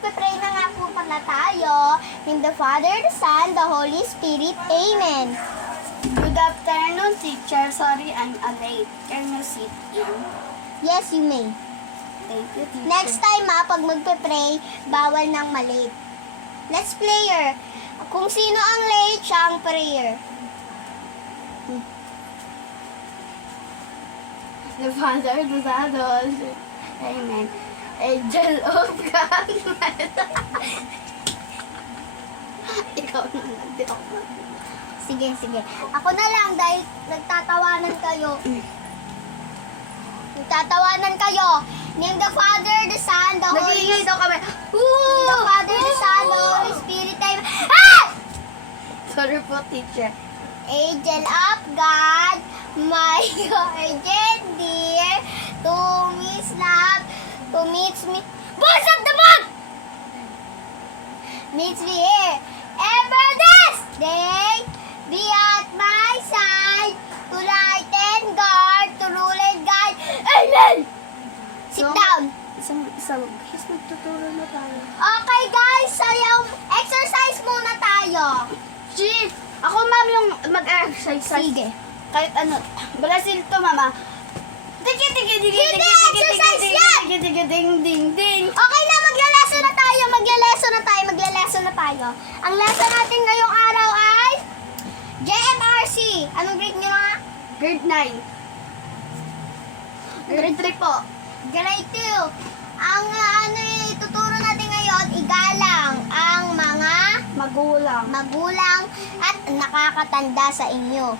magpe-pray na nga po pala tayo. In the Father, the Son, the Holy Spirit. Amen. Good afternoon, teacher. Sorry, I'm late. Can you sit in? Yes, you may. Thank you, teacher. Next time pag magpe-pray, bawal nang malate. Let's prayer. Kung sino ang late, siya ang prayer. The Father, the Son, the Holy Spirit. Amen. Angel of God. Ikaw na nagtitok na. Sige, sige. Ako na lang dahil nagtatawanan kayo. Nagtatawanan kayo. Name the Father, the Son, the Holy Nag-iingay Spirit. daw kami. Name the Father, the Son, the Holy Spirit. Amen. Ah! Sorry po, teacher. Angel of God, my guardian dear, to Miss Love, to meets me. Boss of the month! Meets me here. Ever this day, be at my side, to light and guard, to rule and guide. Amen! Sit So, down. Isang magtuturo na tayo. Okay guys, sayaw, exercise muna tayo. Chief! Ako, ma'am, yung mag-exercise. Sige. Kahit ano. Balasil to, mama. Tiki, tiki, tiki, Hindi, tiki, tiki, exercise tiki, yan! tiki, tiki, ding, ding, ding. Okay na, magle-lesson na tayo. Magle-lesson na tayo. Ang lesson natin ngayong araw ay JMRC. Anong grade nyo nga? Grade 9. Grade 3 po. Grade 2. Ang ituturo natin ngayon, igalang ang mga Magulang. magulang at nakakatanda sa inyo.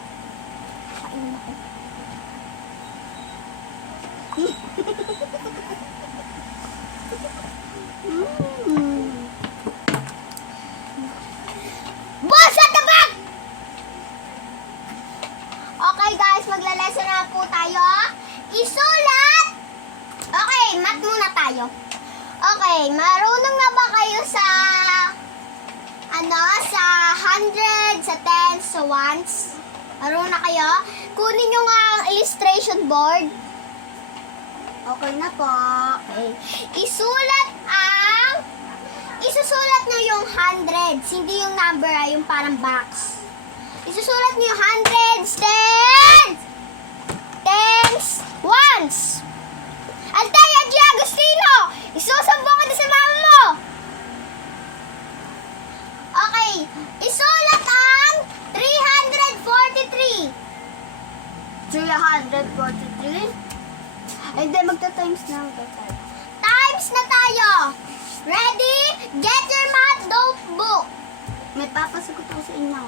Boss at the back! Okay guys, magla-lesson na po tayo. Isulat! Okay, math muna tayo. Okay, marunong na ba kayo sa sa hundred, sa tens, sa ones? Marunong na kayo? Kunin nyo nga ang illustration board. Okay na po. Okay. Isusulat nyo yung hundreds, hindi yung number, yung parang box. Isusulat nyo yung hundreds, tens, ones. Althea G. Agustino, isusumbong ko na sa mama mo. Okay, isulat ang 343. 343. Ay, hindi. Magta-times na. Times na tayo. Ready? Get your math notebook. May papasagot ako sa inyo.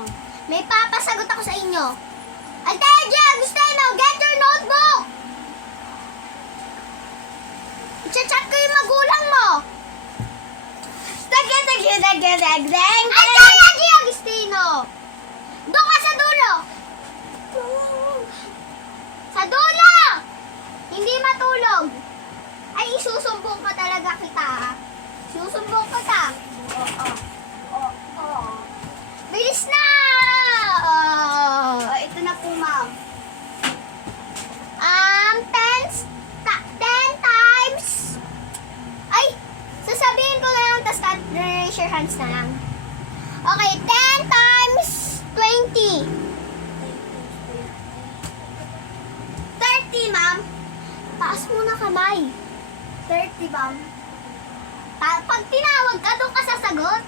May papasagot ako sa inyo. Althea G. Agustino, get your notebook. I-chat ko yung magulang mo. Althea G. Agustino. Doon ka sa dulo. Sa dulo! Hindi matulog. Ay, isusumbong ka talaga kita. Susumbong ka ta. Bilis na! Ito na po, ma'am. 10 times. Ay, sasabihin ko na lang, tapos raise your hands na lang. Okay, 10 times 20. 30, ma'am. Taas mo na kamay. 30, ma'am. Pag tinawag ka, doon ka sasagot.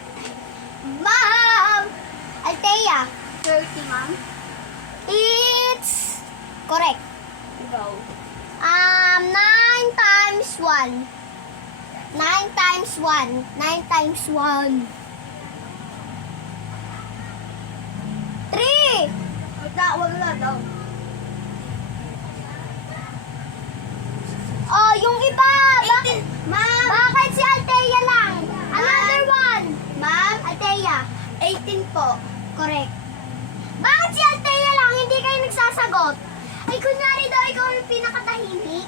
Ma'am! Althea. 30, ma'am. It's correct. Go. 9 times 1. 9 times 1. 9 times 1. 3. Wala daw. Oh, yung iba. 18. Ma'am. Bakit si Althea lang? Another one. Ma'am. Althea. 18 po. Correct. Bakit si Althea lang? Hindi kayo nagsasagot. Ay, kunyari daw ikaw yung pinakatahimik.